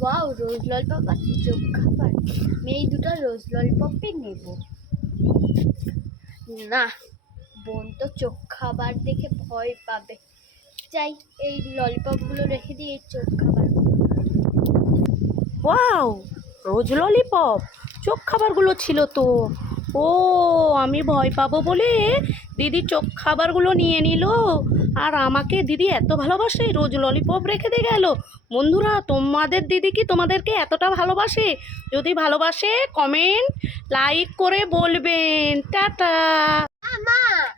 Wow, রোজ lollipop আছে চোখ খাবার। আমি এই দুটো রোজ ললিপপে নেব। না, বোন তো চোখ খাবার দেখে ভয় পাবে। যাই, এই ললিপপগুলো রেখে দিই, এই চোখ খাবার। ওয়াও, রোজ ললিপপ চোখ খাবারগুলো ছিল তো ও, আমি ভয় পাবো বলে দিদি চোখ খাবারগুলো নিয়ে নিল। আর আমাকে দিদি এত ভালোবাসে, রোজ ললিপপ রেখে দিয়ে গেল। বন্ধুরা, তোমাদের দিদি কি তোমাদেরকে এতটা ভালোবাসে? যদি ভালোবাসে কমেন্ট লাইক করে বলবেন। টাটা!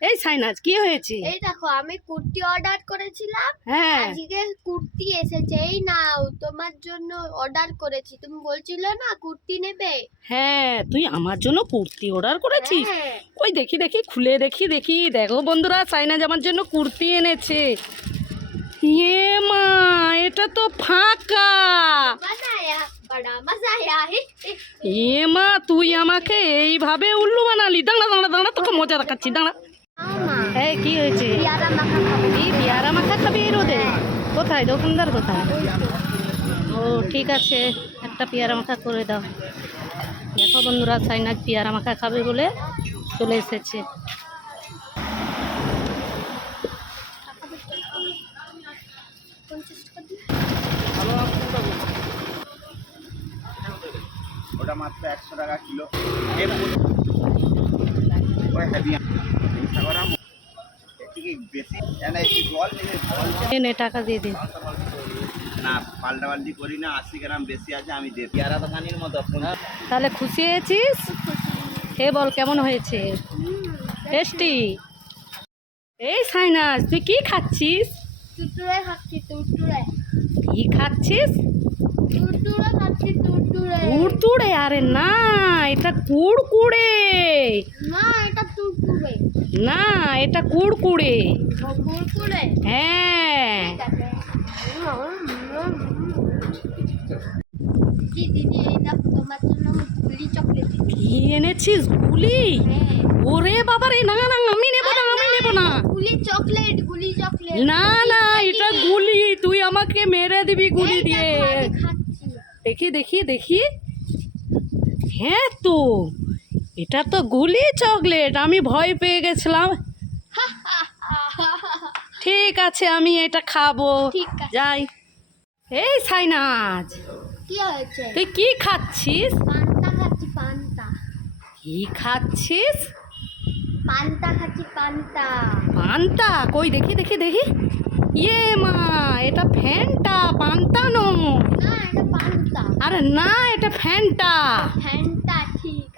এই সাইনাজ কি হয়েছে? এই দেখো আমি কুর্তি অর্ডার করেছিলাম হ্যাঁ। আজকে কুর্তি এসেছে। এই নাও তোমার জন্য অর্ডার করেছি। তুমি বলছিলে না কুর্তি নেবে? হ্যাঁ তুই আমার জন্য কুর্তি অর্ডার করেছিস? হ্যাঁ। ওই দেখি দেখি খুলে দেখি দেখি। দেখো বন্ধুরা সাইনাজ আমার জন্য কুর্তি এনেছে। ইয়ে মা এটা তো ফাঁকা। এ মা তুই আমাকে এইভাবে উল্লু বানালি। দাঁড়া দাঁড়া দাঁড়া তোকে মজা দেখাচ্ছি দাঁড়া। এই কি হয়েছে? এই পেয়ারা মাখা খাবি এই রোদে? কোথায়? দোকানদার কোথায়? ও ঠিক আছে। একটা পেয়ারা মাখা করে দাও। দেখো বন্ধুরা সাইনাজ পেয়ারা মাখা খাবে বলে চলে এসেছে। ওটা মাত্র একশো টাকা কিলো। টাকা দিয়ে দে। না পাল্টা পাল্টি করি না আশি গ্রাম বেশি আছে আমি দেব পেয়ারা দোকানির মতো তাহলে খুশি হয়েছিস? হে বল কেমন হয়েছে? টেস্টি? এই সাইনাস তুই কি খাচ্ছিস? কি খাচ্ছিস? আরে না এটা কুড়কুড়ে। না এটা টুটুরে না এটা কুড়কুড়ে। কুরকুরে হ্যাঁ। কি এনেছিস গুলি? হ্যাঁ। ওরে বাবা রে না না আমি নেব না আমি নেব না। গুলি চকলেট গুলি চকলেট। না না এটা গুলি তুই আমাকে মেরে দিবি গুলি দিয়ে। দেখো, দেখি দেখি। হ্যাঁ তো এটা তো গুলি চকলেট আমি ভয় পেয়ে গেছিলাম। ঠিক আছে আমি এটা খাব। ঠিক যাই। এই সাইনাজ কি হয়েছে? তুই কি খাচ্ছিস? পান্তা খাচ্ছি পান্তা। কি খাচ্ছিস? পান্তা খাচ্ছি পান্তা। পান্তা? কই দেখি দেখি দেখি। ইয়ে মা এটা ফ্যানটা পান্তা নো না এটা পান্তা আরে না এটা ফ্যানটা। ফ্যানটা ঠিক।